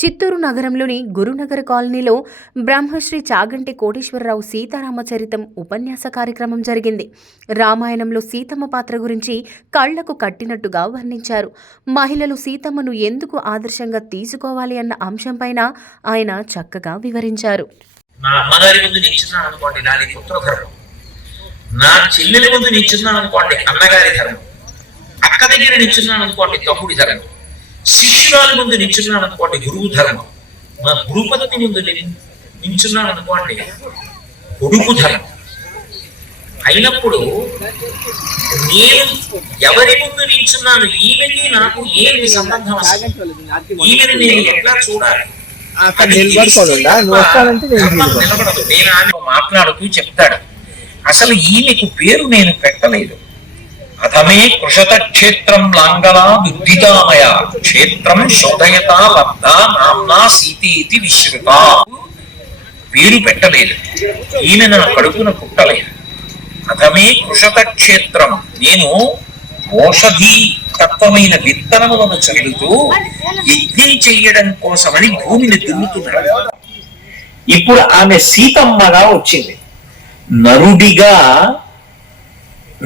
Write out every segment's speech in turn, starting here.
చిత్తూరు నగరంలోని గురునగర్ కాలనీలో బ్రహ్మశ్రీ చాగంటి కోటేశ్వరరావు సీతారామచరితం ఉపన్యాస కార్యక్రమం జరిగింది. రామాయణంలో సీతమ్మ పాత్ర గురించి కళ్ళకు కట్టినట్టుగా వర్ణించారు. మహిళలు సీతమ్మను ఎందుకు ఆదర్శంగా తీసుకోవాలి అన్న అంశంపైన ఆయన చక్కగా వివరించారు. నా అమ్మగారి ముందు అనుకోండి నాది పుత్ర ధర్మం. నా ముందు అనుకోండి అన్నగారి ధర్మం. అక్క దగ్గర నిల్చున్నాను అనుకోండి తమ్ముడి ధర్మం. శిష్యురాలి ముందు నిల్చున్నాను అనుకోండి గురువు ధర్మం మా గురుపతి ముందు ని- నిల్చున్నాను అనుకోండి కొడుకు ధర్మం. అయినప్పుడు నేను ఎవరి ముందు నిల్చున్నాను ఈమెకి నాకు ఏంటి సంబంధం? ఈమెను నేను ఎట్లా చూడాలి. నిలబడదు. నేను ఆమె మాట్లాడుతూ చెప్తాడు. అసలు ఈమెకు పేరు నేను పెట్టలేదు. అథమే కృషత క్షేత్రం లాంగలా బుద్ధితామయ క్షేత్రం శోధయత లబ్ధ నామ్నా సీతీతి విశ్రుత పేరు పెట్టలేదు. ఈమె నా కడుపున పుట్టలేదు. అథమే కృషత క్షేత్రం నేను ఓషధి తత్వమైన విత్తనములను చల్లుతూ యజ్ఞం చెయ్యడం కోసమని భూమిని దున్నుతున్నాడు. ఇప్పుడు ఆమె సీతమ్మగా వచ్చింది. నరుడిగా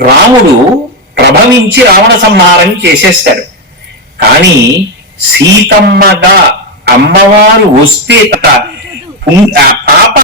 రాముడు ప్రభవించి రావణ సంహారం చేసేస్తాడు కానీ సీతమ్మగా అమ్మవారు వస్తే ఆ పాప